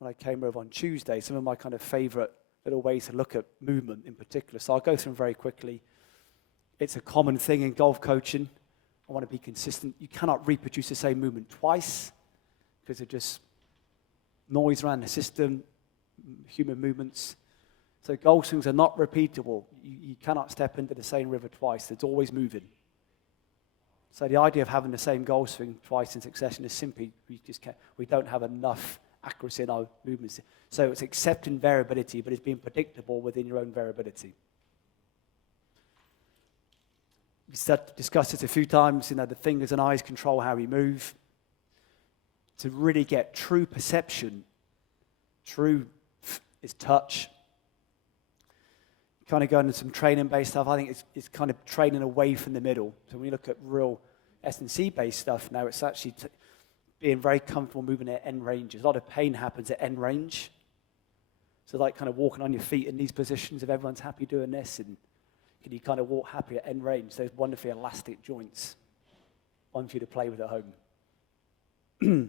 when I came over on Tuesday, some of my kind of favorite little ways to look at movement in particular. So I'll go through them very quickly. It's a common thing in golf coaching. I want to be consistent. You cannot reproduce the same movement twice because of just noise around the system, human movements. So golf swings are not repeatable. You cannot step into the same river twice. It's always moving. So the idea of having the same golf swing twice in succession is simply we don't have enough accuracy in our movements. So it's accepting variability, but it's being predictable within your own variability. We discussed this a few times. The fingers and eyes control how we move. To really get true perception, true is touch. Kind of going into some training-based stuff. I think it's kind of training away from the middle. So when you look at real S&C-based stuff now, it's actually being very comfortable moving at end ranges. A lot of pain happens at end range. So like kind of walking on your feet in these positions, if everyone's happy doing this, and can you kind of walk happy at end range? Those wonderfully elastic joints. One for you to play with at home.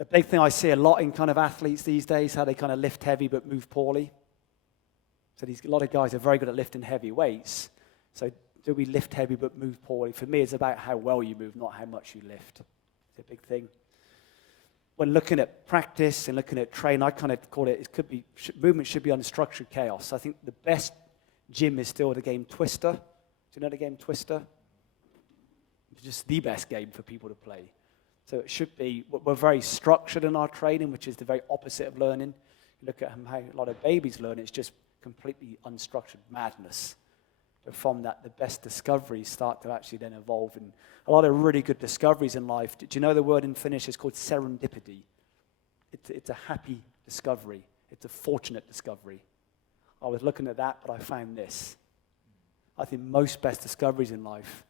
A big thing I see a lot in kind of athletes these days, how they kind of lift heavy but move poorly. So a lot of guys are very good at lifting heavy weights. So do we lift heavy but move poorly? For me, it's about how well you move, not how much you lift. It's a big thing. When looking at practice and looking at training, I kind of call it movement should be unstructured chaos. I think the best gym is still the game Twister. Do you know the game Twister? It's just the best game for people to play. So it should be, we're very structured in our training, which is the very opposite of learning. You look at how a lot of babies learn, it's just completely unstructured madness. But from that, the best discoveries start to actually then evolve. And a lot of really good discoveries in life. Do you know the word in Finnish is called serendipity? It's a happy discovery. It's a fortunate discovery. I was looking at that, but I found this. I think most best discoveries in life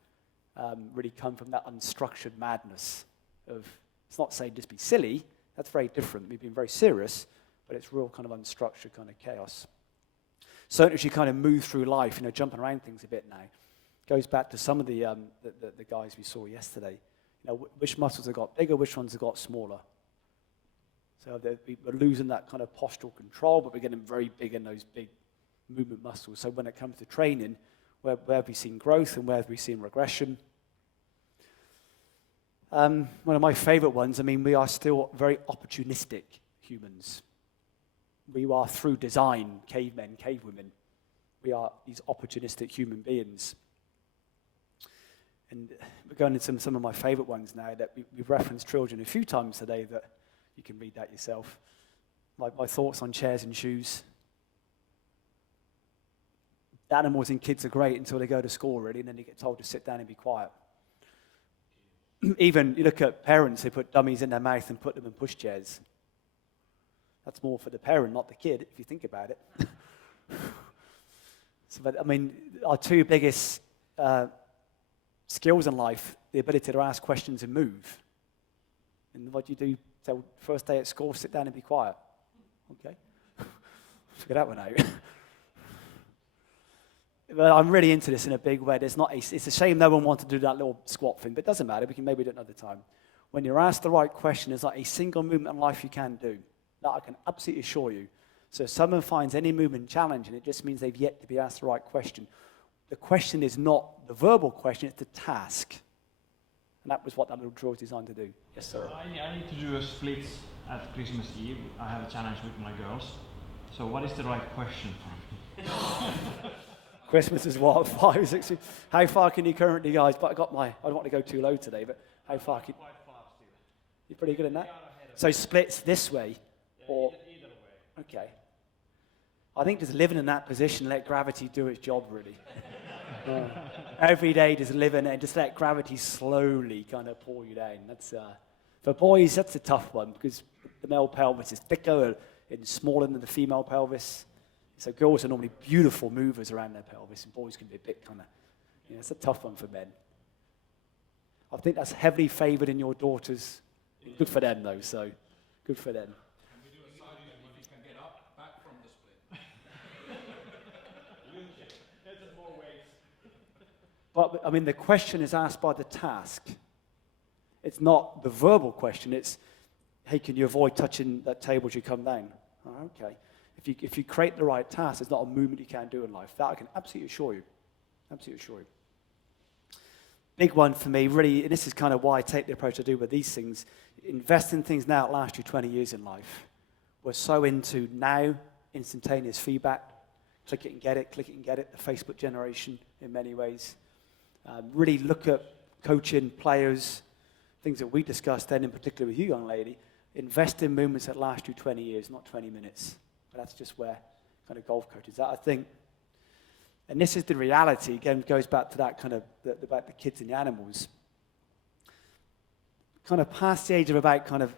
really come from that unstructured madness of, it's not saying just be silly, that's very different. We've been very serious, but it's real kind of unstructured kind of chaos. Certainly as you kind of move through life, jumping around things a bit now, goes back to some of the guys we saw yesterday. Which muscles have got bigger, which ones have got smaller. So we're losing that kind of postural control, but we're getting very big in those big movement muscles. So when it comes to training, where have we seen growth and where have we seen regression? One of my favorite ones, we are still very opportunistic humans. We are, through design, cavemen, cavewomen. We are these opportunistic human beings. And we're going into some of my favorite ones now that we've referenced children a few times today, that you can read that yourself. My thoughts on chairs and shoes. Animals and kids are great until they go to school, really, and then they get told to sit down and be quiet. Even, you look at parents who put dummies in their mouth and put them in pushchairs. That's more for the parent, not the kid, if you think about it. Our two biggest skills in life, the ability to ask questions and move. And what do you do? So first day at school, sit down and be quiet. Okay. Figure that one out. But I'm really into this in a big way. It's a shame no one wanted to do that little squat thing, but it doesn't matter. We can maybe do it another time. When you're asked the right question, there's not a single movement in life you can do. That I can absolutely assure you. So if someone finds any movement challenging, it just means they've yet to be asked the right question. The question is not the verbal question, it's the task. And that was what that little draw was designed to do. Yes, sir. I need to do a split at Christmas Eve. I have a challenge with my girls. So what is the right question for me? Christmas is what, 5, 6 weeks? How far can you currently, guys? But I don't want to go too low today, but how far can you? Quite fast still. You're pretty good in that? So splits this way? Or, either way. Okay. I think just living in that position, let gravity do its job, really. Every day just live in it and just let gravity slowly kind of pull you down. That's for boys, that's a tough one because the male pelvis is thicker and smaller than the female pelvis. So girls are normally beautiful movers around their pelvis, and boys can be a bit kind of, it's a tough one for men. I think that's heavily favored in your daughters. Good for them, though, so good for them. Can we do a side if you can get up, back from the split? There's just more ways. But, the question is asked by the task. It's not the verbal question. It's, hey, can you avoid touching that table as you come down? Oh, okay. If you create the right task, there's not a movement you can't do in life. That I can absolutely assure you. Absolutely assure you. Big one for me, really, and this is kind of why I take the approach I do with these things, invest in things now that last you 20 years in life. We're so into now, instantaneous feedback, click it and get it, click it and get it, the Facebook generation in many ways. Really look at coaching players, things that we discussed then, in particular with you, young lady. Invest in movements that last you 20 years, not 20 minutes. But that's just where kind of golf coaches are, I think. And this is the reality, again, goes back to that kind of, about the kids and the animals. Kind of past the age of about kind of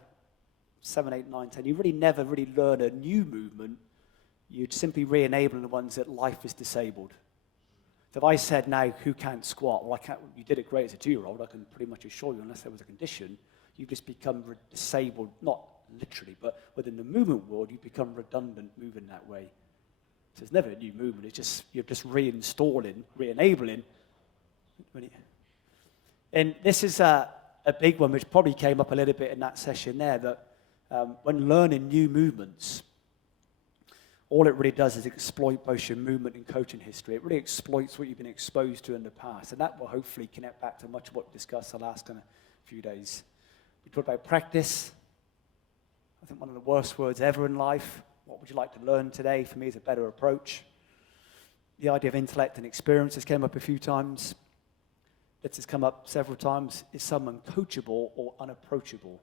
7, 8, 9, 10, you really never really learn a new movement. You'd simply re-enabling the ones that life is disabled. So if I said now, who can't squat? Well, I can't. You did it great as a 2-year-old, I can pretty much assure you, unless there was a condition, you just become disabled, not literally, but within the movement world, you become redundant moving that way. So it's never a new movement, it's just, you're just reinstalling, re-enabling. And this is a big one, which probably came up a little bit in that session there, that when learning new movements, all it really does is exploit both your movement and coaching history. It really exploits what you've been exposed to in the past, and that will hopefully connect back to much of what we discussed the last kind of few days. We talked about practice. I think one of the worst words ever in life. What would you like to learn today? For me, is a better approach. The idea of intellect and experience has come up a few times. This has come up several times. Is someone coachable or unapproachable?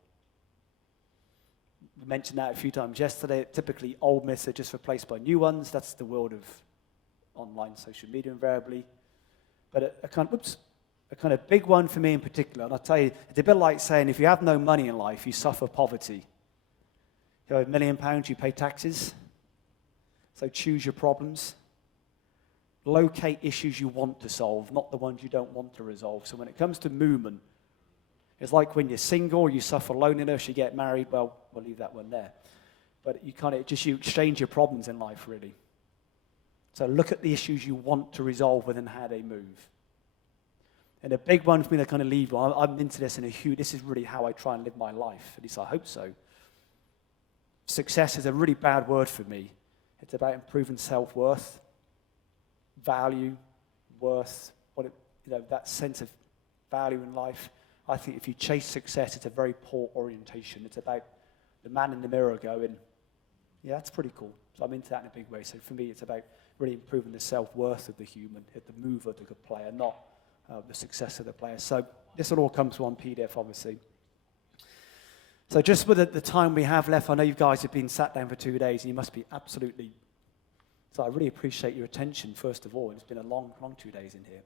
We mentioned that a few times yesterday. Typically, old myths are just replaced by new ones. That's the world of online social media invariably. But a kind of big one for me in particular, and I'll tell you, it's a bit like saying if you have no money in life, you suffer poverty. If you have £1 million, you pay taxes. So choose your problems. Locate issues you want to solve, not the ones you don't want to resolve. So when it comes to movement, it's like when you're single, you suffer loneliness, you get married, well, we'll leave that one there. But you exchange your problems in life, really. So look at the issues you want to resolve within how they move. And a big one for me to kind of leave, well, I'm into this in a huge, this is really how I try and live my life, at least I hope so. Success is a really bad word for me. It's about improving self-worth, value, worth, that sense of value in life. I think if you chase success, it's a very poor orientation. It's about the man in the mirror going, yeah, that's pretty cool. So I'm into that in a big way. So for me, it's about really improving the self-worth of the human, the mover of the good player, not the success of the player. So this will all come to one PDF, obviously. So just with the time we have left, I know you guys have been sat down for 2 days, and you must be absolutely... So I really appreciate your attention, first of all. It's been a long, long 2 days in here.